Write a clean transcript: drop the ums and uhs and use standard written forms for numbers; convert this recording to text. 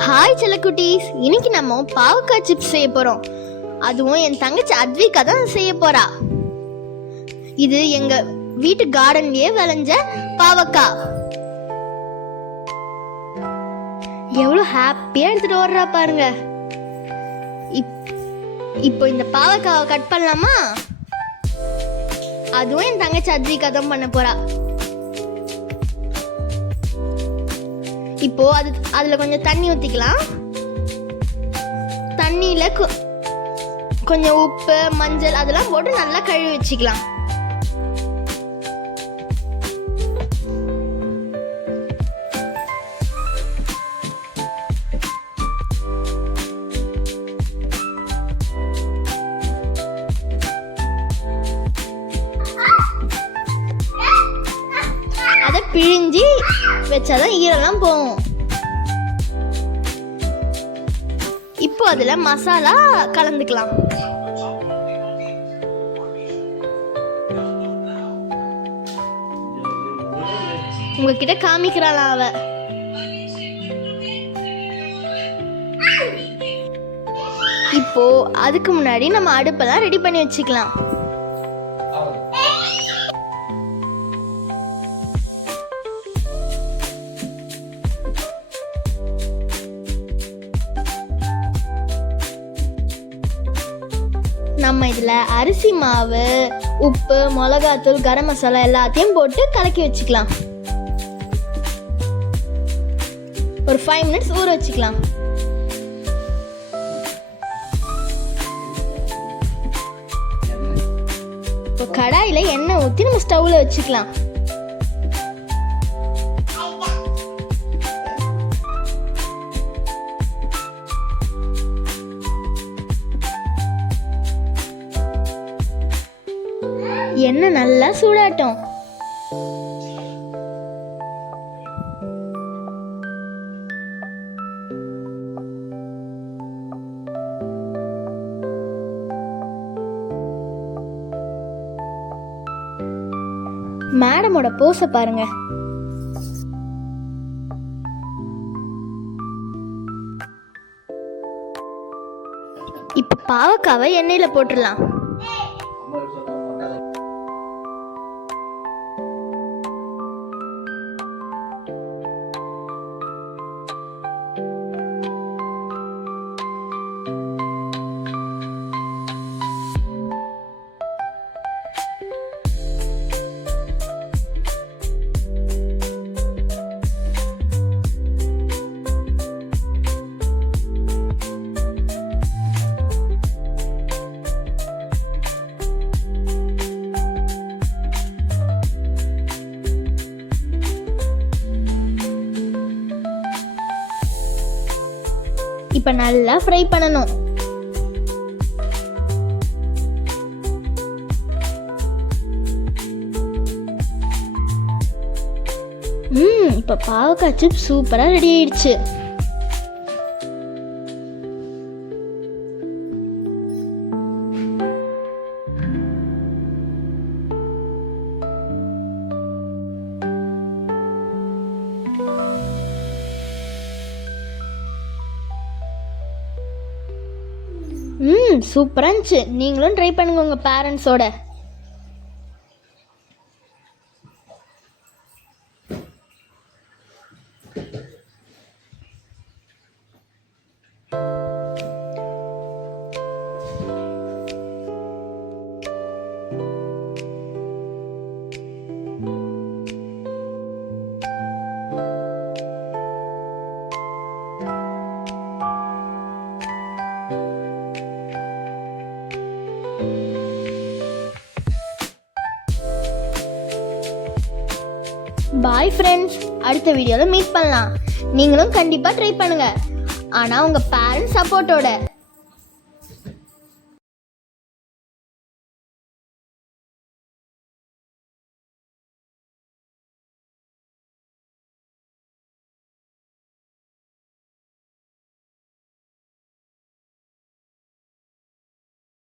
Hi செல்லக்குட்டீஸ், இன்னைக்கு நம்ம பாவக்காய் சிப்ஸ் செய்ய போறோம். அதுவும் என் தங்கச்சி அத்விகா தான் செய்ய போறா. இது எங்க வீட்டு கார்டன்லயே விளைஞ்ச பாவக்காய். எவ்வளவு ஹாப்பியா எடுத்துட்டு வர்றா பாருங்க. இப்போ இந்த பாவக்காவை கட் பண்ணலாமா? அதுவும் என் தங்கச்சி அத்விகா தான் பண்ண போறா. இப்போ அதுல கொஞ்சம் தண்ணி ஊத்திக்கலாம். தண்ணியில கொஞ்சம் உப்பு, மஞ்சள் அதெல்லாம் போட்டு நல்லா கழுவி வச்சுக்கலாம். அதை பிழிஞ்சி வச்சாதான் ஈரெல்லாம் போகும். இப்போ அதுல மசாலா கலந்துக்கலாம். உங்ககிட்ட காமிக்கிறாளா அவ? இப்போ அதுக்கு முன்னாடி நம்ம அடுப்பெல்லாம் ரெடி பண்ணி வச்சுக்கலாம். நம்ம இதுல அரிசி மாவு, உப்பு, மிளகாத்தூள், கரம் மசாலா எல்லாத்தையும் போட்டு கலக்கி வச்சுக்கலாம். ஒரு 5 minutes ஊற வச்சுக்கலாம். இப்போ கடாயில எண்ணெய் ஊற்றி நம்ம ஸ்டவ்ல வச்சுக்கலாம். எண்ணெய் நல்லா சூடாட்டும். மேடமோட போஸ பாருங்க. இப்ப பாவக்காவை எண்ணெயில போட்டுடலாம். இப்ப நல்லா ஃப்ரை பண்ணணும். இப்ப பாவக்காய் சிப்ஸ் சூப்பரா ரெடி ஆயிடுச்சு. சூப்பரா இருந்துச்சு. நீங்களும் ட்ரை பண்ணுங்க உங்க பேரண்ட்ஸோட. பாய் ஃப்ரெண்ட்ஸ், அடுத்த வீடியோவில் மீட் பண்ணலாம். நீங்களும் கண்டிப்பாக ட்ரை பண்ணுங்க, ஆனால் உங்கள் பேரண்ட்ஸ் சப்போர்ட்டோட.